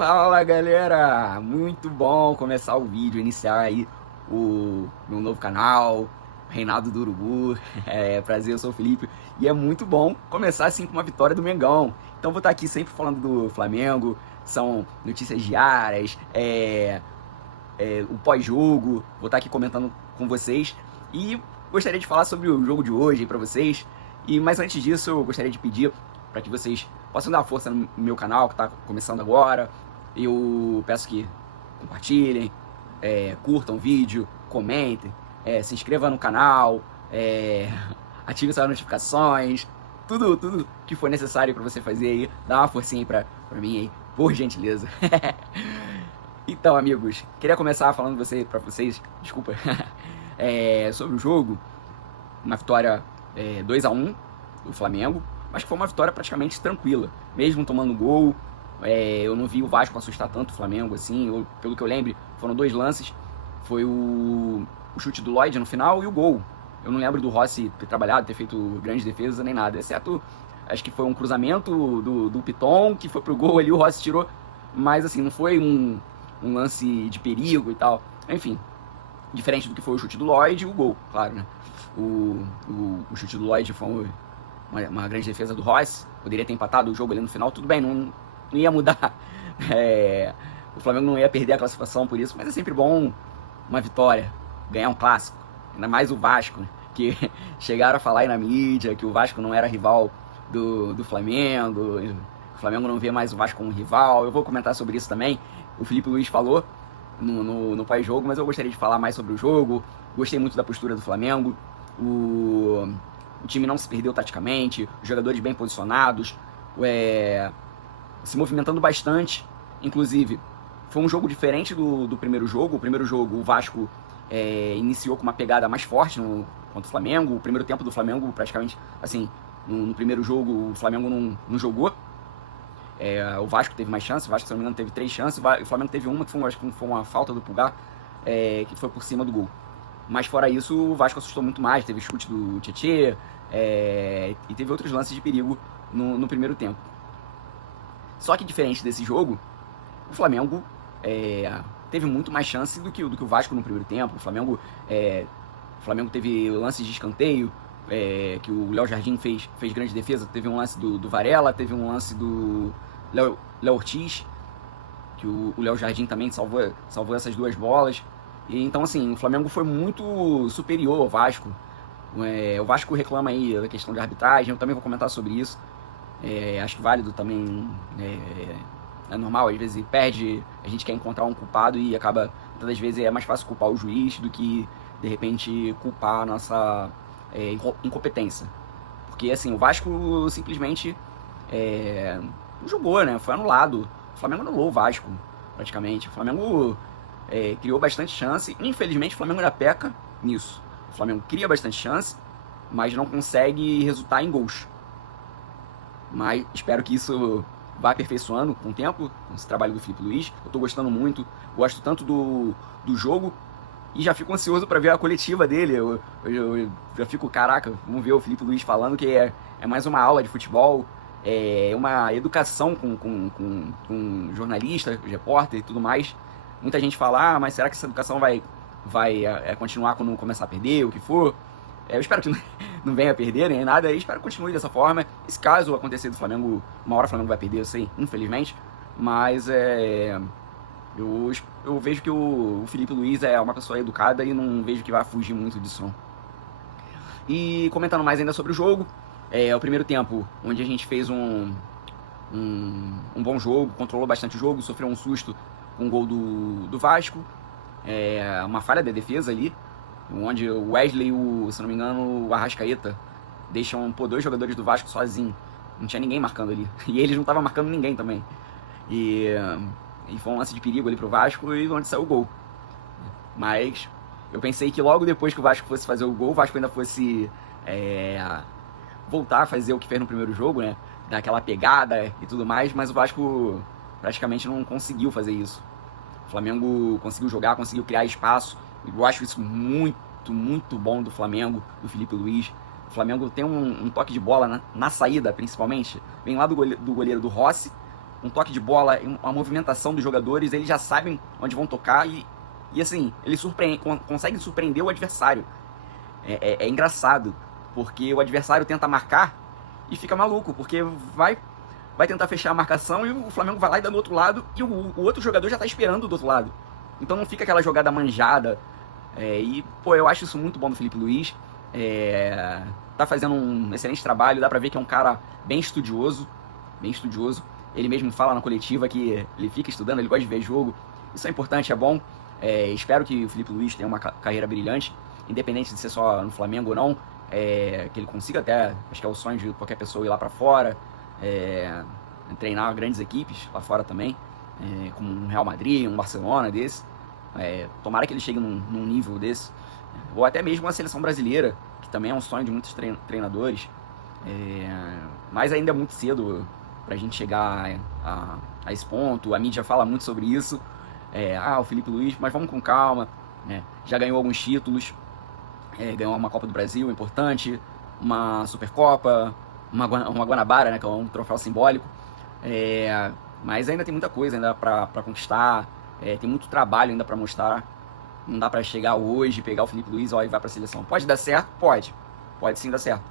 Fala galera, muito bom começar o vídeo, iniciar aí o meu novo canal, Reinado do Urubu. Prazer, eu sou o Felipe e é muito bom começar assim com uma vitória do Mengão. Então vou estar aqui sempre falando do Flamengo, são notícias diárias, o pós-jogo, vou estar aqui comentando com vocês e gostaria de falar sobre o jogo de hoje para vocês. Mas antes disso, eu gostaria de pedir para que vocês possam dar força no meu canal, que está começando agora. Eu peço que compartilhem, curtam o vídeo, comentem, se inscrevam no canal, ativem suas notificações, tudo que for necessário para você fazer aí, dá uma forcinha aí para mim aí, por gentileza. Então, amigos, queria começar falando para vocês, desculpa, sobre o jogo. Uma vitória 2-1 do Flamengo, mas que foi uma vitória praticamente tranquila, mesmo tomando gol. Eu não vi o Vasco assustar tanto o Flamengo assim. Pelo que eu lembro, foram dois lances, foi o chute do Lloyd no final e o gol. Eu não lembro do Rossi ter trabalhado, ter feito grandes defesas nem nada, exceto acho que foi um cruzamento do Piton que foi pro gol ali, o Rossi tirou, mas assim, não foi um lance de perigo e tal. Enfim, diferente do que foi o chute do Lloyd e o gol, claro, né? O chute do Lloyd foi uma grande defesa do Rossi, poderia ter empatado o jogo ali no final, tudo bem, não ia mudar. O Flamengo não ia perder a classificação por isso, mas é sempre bom uma vitória, ganhar um clássico, ainda mais o Vasco, né? Que chegaram a falar aí na mídia que o Vasco não era rival do Flamengo, o Flamengo não vê mais o Vasco como rival. Eu vou comentar sobre isso também. O Felipe Luiz falou no pós-jogo, mas eu gostaria de falar mais sobre o jogo. Gostei muito da postura do Flamengo, o time não se perdeu taticamente, os jogadores bem posicionados, se movimentando bastante. Inclusive, foi um jogo diferente do primeiro jogo. O primeiro jogo, o Vasco iniciou com uma pegada mais forte contra o Flamengo. O primeiro tempo do Flamengo, praticamente, assim, no primeiro jogo, o Flamengo não jogou. O Vasco teve mais chances, o Vasco, se não me engano, teve 3 chances, o Flamengo teve uma, acho que foi uma falta do Pulgar, que foi por cima do gol. Mas fora isso, o Vasco assustou muito mais, teve chute do Tietê, e teve outros lances de perigo no primeiro tempo. Só que diferente desse jogo, o Flamengo teve muito mais chance do que o Vasco no primeiro tempo. O Flamengo teve lances de escanteio, que o Léo Jardim fez grande defesa. Teve um lance do Varela, teve um lance do Léo Ortiz, que o Léo Jardim também salvou essas duas bolas. E, então, assim, o Flamengo foi muito superior ao Vasco. O Vasco reclama aí da questão de arbitragem, eu também vou comentar sobre isso. Acho que válido também, é normal, às vezes perde, a gente quer encontrar um culpado e acaba, muitas das vezes é mais fácil culpar o juiz do que, de repente, culpar a nossa incompetência. Porque, assim, o Vasco simplesmente não jogou, né? Foi anulado. O Flamengo anulou o Vasco, praticamente. O Flamengo criou bastante chance. Infelizmente, o Flamengo ainda peca nisso. O Flamengo cria bastante chance, mas não consegue resultar em gols. Mas espero que isso vá aperfeiçoando com o tempo, com esse trabalho do Felipe Luiz. Eu tô gostando muito, gosto tanto do jogo e já fico ansioso para ver a coletiva dele. Eu já fico, caraca, vamos ver o Felipe Luiz falando que é mais uma aula de futebol, uma educação com jornalista, repórter e tudo mais. Muita gente fala, mas será que essa educação vai continuar quando começar a perder, o que for? Eu espero que não venha a perder nem nada, eu espero que continue dessa forma. E se caso acontecer do Flamengo, uma hora o Flamengo vai perder, eu sei, infelizmente. Mas eu vejo que o Felipe Luiz é uma pessoa educada e não vejo que vai fugir muito disso, não. E comentando mais ainda sobre o jogo, o primeiro tempo, onde a gente fez um bom jogo, controlou bastante o jogo, sofreu um susto com o gol do Vasco, uma falha da defesa ali, onde o Wesley e se não me engano, o Arrascaeta deixam 2 jogadores do Vasco sozinhos. Não tinha ninguém marcando ali. E eles não estavam marcando ninguém também. E foi um lance de perigo ali pro Vasco e onde saiu o gol. Mas eu pensei que logo depois que o Vasco fosse fazer o gol, o Vasco ainda fosse voltar a fazer o que fez no primeiro jogo, né? Dar aquela pegada e tudo mais, mas o Vasco praticamente não conseguiu fazer isso. O Flamengo conseguiu jogar, conseguiu criar espaço. Eu acho isso muito bom do Flamengo, do Felipe Luiz. O Flamengo tem um toque de bola na saída, principalmente. Vem lá do goleiro do Rossi, um toque de bola, a movimentação dos jogadores, eles já sabem onde vão tocar e assim, eles conseguem surpreender o adversário. É engraçado, porque o adversário tenta marcar e fica maluco, porque vai tentar fechar a marcação e o Flamengo vai lá e dá do outro lado e o outro jogador já tá esperando do outro lado. Então não fica aquela jogada manjada. E, pô, eu acho isso muito bom do Felipe Luiz. Tá fazendo um excelente trabalho, dá pra ver que é um cara bem estudioso. Ele mesmo fala na coletiva que ele fica estudando, ele gosta de ver jogo. Isso é importante, é bom. Espero que o Felipe Luiz tenha uma carreira brilhante, independente de ser só no Flamengo ou não. Que ele consiga até, acho que é o sonho de qualquer pessoa ir lá pra fora, treinar grandes equipes lá fora também, como um Real Madrid, um Barcelona desse. Tomara que ele chegue num nível desse, ou até mesmo uma seleção brasileira, que também é um sonho de muitos treinadores. Mas ainda é muito cedo pra gente chegar a esse ponto. A mídia fala muito sobre isso. O Felipe Luiz, mas vamos com calma, né? Já ganhou alguns títulos, ganhou uma Copa do Brasil importante, uma Supercopa, uma Guanabara, né, que é um troféu simbólico. Mas ainda tem muita coisa ainda pra conquistar. Tem muito trabalho ainda pra mostrar. Não dá pra chegar hoje, pegar o Felipe Luiz e vai pra seleção. Pode dar certo? Pode sim dar certo.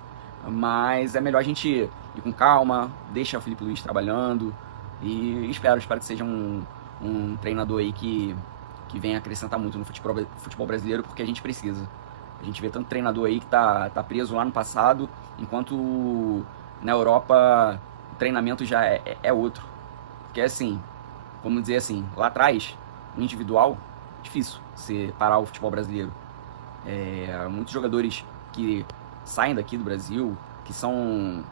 Mas é melhor a gente ir com calma, deixa o Felipe Luiz trabalhando. E espero que seja um treinador aí que venha acrescentar muito no futebol brasileiro, porque a gente precisa. A gente vê tanto treinador aí que tá preso lá no passado, enquanto na Europa o treinamento já é outro. Porque assim, vamos dizer assim, lá atrás, no individual, difícil você parar o futebol brasileiro. Muitos jogadores que saem daqui do Brasil, que são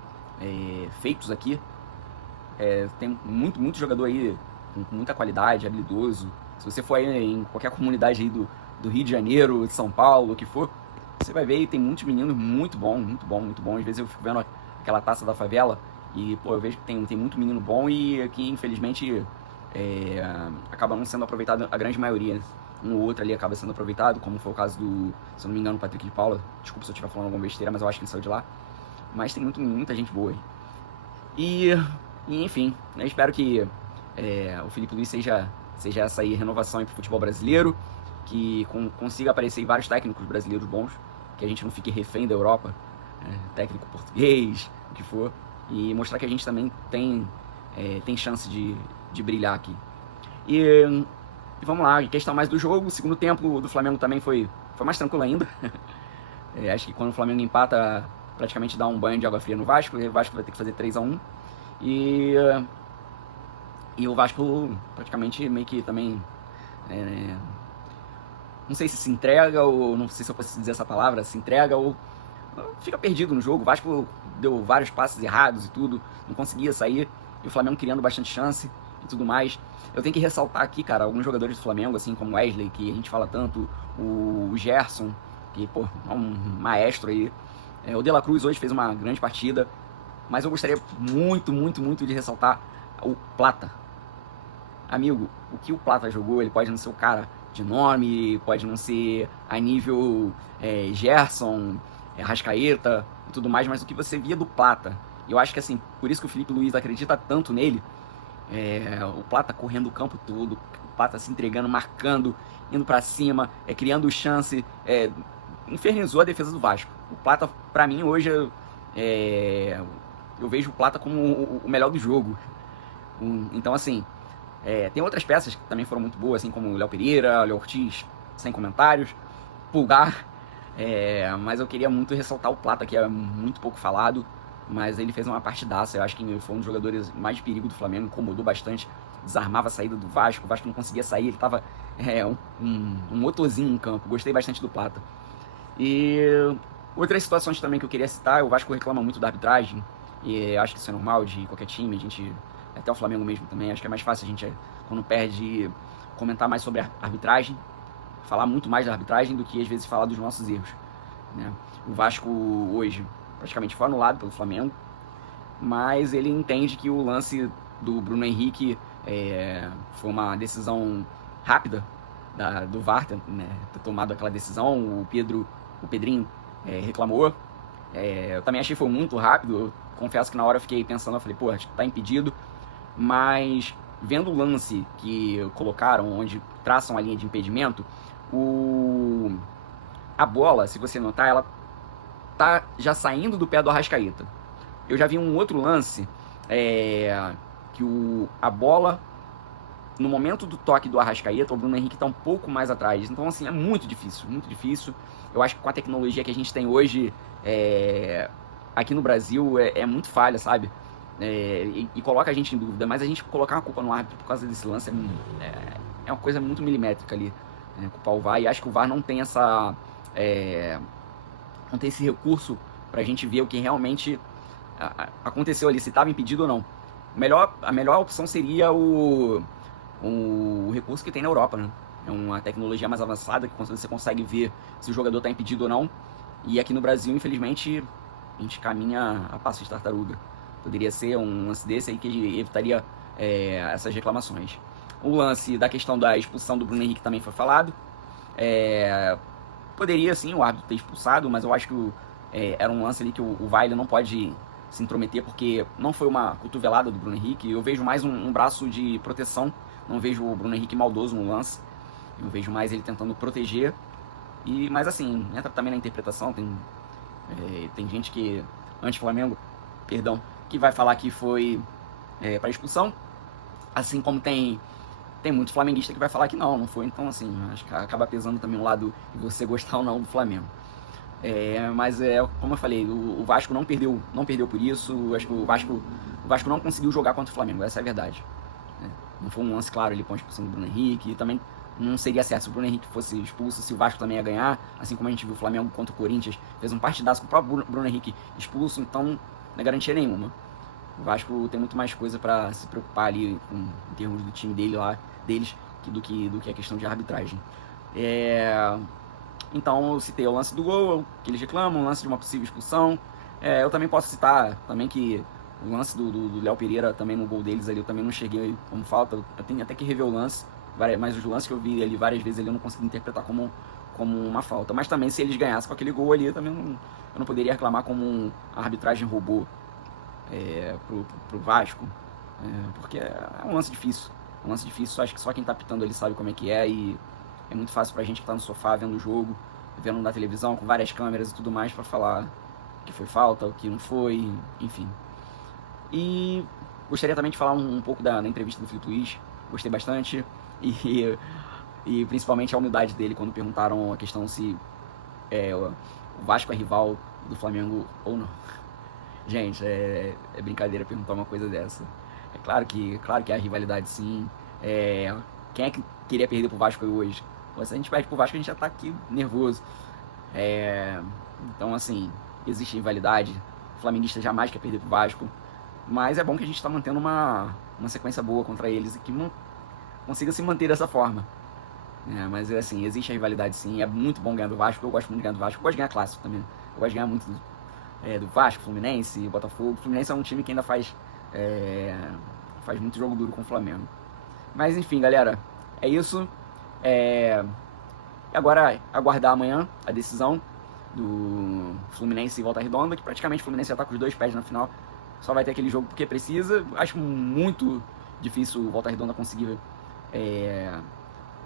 feitos aqui, tem muito jogador aí com muita qualidade, habilidoso. Se você for aí em qualquer comunidade aí do Rio de Janeiro, de São Paulo, o que for, você vai ver e tem muitos meninos muito bom. Às vezes eu fico vendo aquela Taça da Favela e, pô, eu vejo que tem muito menino bom e que, infelizmente, acaba não sendo aproveitado a grande maioria. Um ou outro ali acaba sendo aproveitado, como foi o caso do, se eu não me engano, Patrick de Paula. Desculpa se eu estiver falando alguma besteira, mas eu acho que ele saiu de lá. Mas tem muita gente boa aí. E enfim, eu espero que o Felipe Luiz seja essa aí renovação para o futebol brasileiro, que consiga aparecer vários técnicos brasileiros bons, que a gente não fique refém da Europa, técnico português, o que for, e mostrar que a gente também tem chance de brilhar aqui. E vamos lá, questão mais do jogo. O segundo tempo do Flamengo também foi mais tranquilo ainda. Acho que quando o Flamengo empata, praticamente dá um banho de água fria no Vasco, e o Vasco vai ter que fazer 3-1. E o Vasco praticamente meio que também, não sei se entrega, ou não sei se eu posso dizer essa palavra, se entrega ou fica perdido no jogo. O Vasco deu vários passes errados e tudo, não conseguia sair, e o Flamengo criando bastante chance e tudo mais. Eu tenho que ressaltar aqui, cara, alguns jogadores do Flamengo, assim como o Wesley, que a gente fala tanto, o Gerson, que, pô, é um maestro aí. O De La Cruz hoje fez uma grande partida, mas eu gostaria muito de ressaltar o Plata. Amigo, o que o Plata jogou, ele pode não ser o cara de nome, pode não ser a nível Gerson, Arrascaeta e tudo mais, mas o que você via do Plata, eu acho que assim, por isso que o Felipe Luiz acredita tanto nele, o Plata correndo o campo todo, o Plata se entregando, marcando, indo pra cima, criando chance, infernizou a defesa do Vasco. O Plata, pra mim, hoje, eu vejo o Plata como o melhor do jogo. Então, assim, tem outras peças que também foram muito boas, assim como o Léo Pereira, o Léo Ortiz, sem comentários, Pulgar, mas eu queria muito ressaltar o Plata, que é muito pouco falado, mas ele fez uma partidaça. Eu acho que foi um dos jogadores mais de perigo do Flamengo, incomodou bastante, desarmava a saída do Vasco, o Vasco não conseguia sair, ele tava um motorzinho em campo. Gostei bastante do Plata. E outras situações também que eu queria citar, o Vasco reclama muito da arbitragem, e acho que isso é normal de qualquer time, a gente, até o Flamengo mesmo também, acho que é mais fácil a gente, quando perde, comentar mais sobre a arbitragem, falar muito mais da arbitragem do que às vezes falar dos nossos erros, né? O Vasco hoje praticamente foi anulado pelo Flamengo, mas ele entende que o lance do Bruno Henrique foi uma decisão rápida do VAR, né, ter tomado aquela decisão. O Pedrinho reclamou. Eu também achei que foi muito rápido. Eu confesso que na hora eu fiquei pensando, eu falei, pô, acho que tá impedido. mas vendo o lance que colocaram, onde traçam a linha de impedimento, a bola, se você notar, ela tá já saindo do pé do Arrascaeta. Eu já vi um outro lance, que a bola, no momento do toque do Arrascaeta, o Bruno Henrique tá um pouco mais atrás. Então, assim, é muito difícil, muito difícil. Eu acho que com a tecnologia que a gente tem hoje, aqui no Brasil, é muito falha, sabe? E coloca a gente em dúvida, mas a gente colocar uma culpa no árbitro por causa desse lance é uma coisa muito milimétrica ali, culpar o VAR, e acho que o VAR não tem não tem esse recurso pra gente ver o que realmente aconteceu ali, se estava impedido ou não. A melhor opção seria o recurso que tem na Europa, né? É uma tecnologia mais avançada, que você consegue ver se o jogador está impedido ou não, e aqui no Brasil, infelizmente, a gente caminha a passo de tartaruga. Poderia ser um lance desse aí que evitaria essas reclamações. O lance da questão da expulsão do Bruno Henrique também foi falado. Poderia sim o árbitro ter expulsado, mas eu acho que era um lance ali que o VAR não pode se intrometer, porque não foi uma cotovelada do Bruno Henrique. Eu vejo mais um braço de proteção, não vejo o Bruno Henrique maldoso no lance. Eu vejo mais ele tentando proteger. Mas assim, entra também na interpretação. Tem gente que, anti-Flamengo, perdão, que vai falar que foi para expulsão, assim como tem muito flamenguista que vai falar que não foi. Então, assim, acho que acaba pesando também o lado de você gostar ou não do Flamengo. Mas como eu falei, o Vasco não perdeu por isso. Acho que o Vasco não conseguiu jogar contra o Flamengo, essa é a verdade. Não foi um lance claro ali com a expulsão do Bruno Henrique, e também não seria certo se o Bruno Henrique fosse expulso, se o Vasco também ia ganhar, assim como a gente viu o Flamengo contra o Corinthians, fez um partidaço com o próprio Bruno Henrique expulso, então não é garantia nenhuma. O Vasco tem muito mais coisa para se preocupar ali em termos do time deles do que a questão de arbitragem. Então eu citei o lance do gol, que eles reclamam, o lance de uma possível expulsão. Eu também posso citar também que o lance do Léo Pereira também no gol deles ali, eu também não cheguei como falta. Eu tenho até que rever o lance, mas os lances que eu vi ali várias vezes ali eu não consegui interpretar como uma falta. Mas também se eles ganhassem com aquele gol ali, eu não poderia reclamar como a arbitragem roubou pro Vasco, porque é um lance difícil. Acho que só quem tá pitando ali sabe como é que é, e é muito fácil pra gente que tá no sofá vendo o jogo, vendo na televisão com várias câmeras e tudo mais pra falar que foi falta, o que não foi, enfim. E gostaria também de falar um pouco da entrevista do Filipe Luís, gostei bastante, e principalmente a humildade dele quando perguntaram a questão se o Vasco é rival do Flamengo ou não. Gente, é brincadeira perguntar uma coisa dessa. É claro que há rivalidade sim. Quem é que queria perder pro Vasco hoje? Se a gente perde pro Vasco, a gente já tá aqui nervoso. Então, assim, existe rivalidade. O flamenguista jamais quer perder pro Vasco. Mas é bom que a gente tá mantendo uma sequência boa contra eles e que não consiga se manter dessa forma. Mas, assim, existe a rivalidade sim. É muito bom ganhar do Vasco. Eu gosto muito de ganhar do Vasco. Eu gosto de ganhar clássico também. Eu gosto de ganhar muito do Vasco, Fluminense, Botafogo. O Fluminense é um time que ainda faz muito jogo duro com o Flamengo. Mas enfim, galera, é isso. Agora aguardar amanhã a decisão do Fluminense e Volta Redonda, que praticamente o Fluminense já tá com os dois pés na final. Só vai ter aquele jogo porque precisa. Acho muito difícil o Volta Redonda conseguir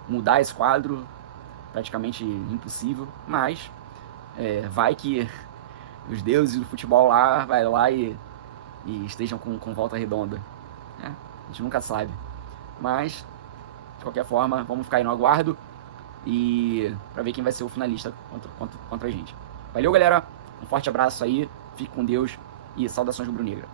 mudar esse quadro. Praticamente impossível. Mas vai que os deuses do futebol vai lá e estejam com Volta Redonda. A gente nunca sabe. Mas, de qualquer forma, vamos ficar aí no aguardo e pra ver quem vai ser o finalista contra a gente. Valeu, galera. Um forte abraço aí. Fique com Deus e saudações rubro-negra.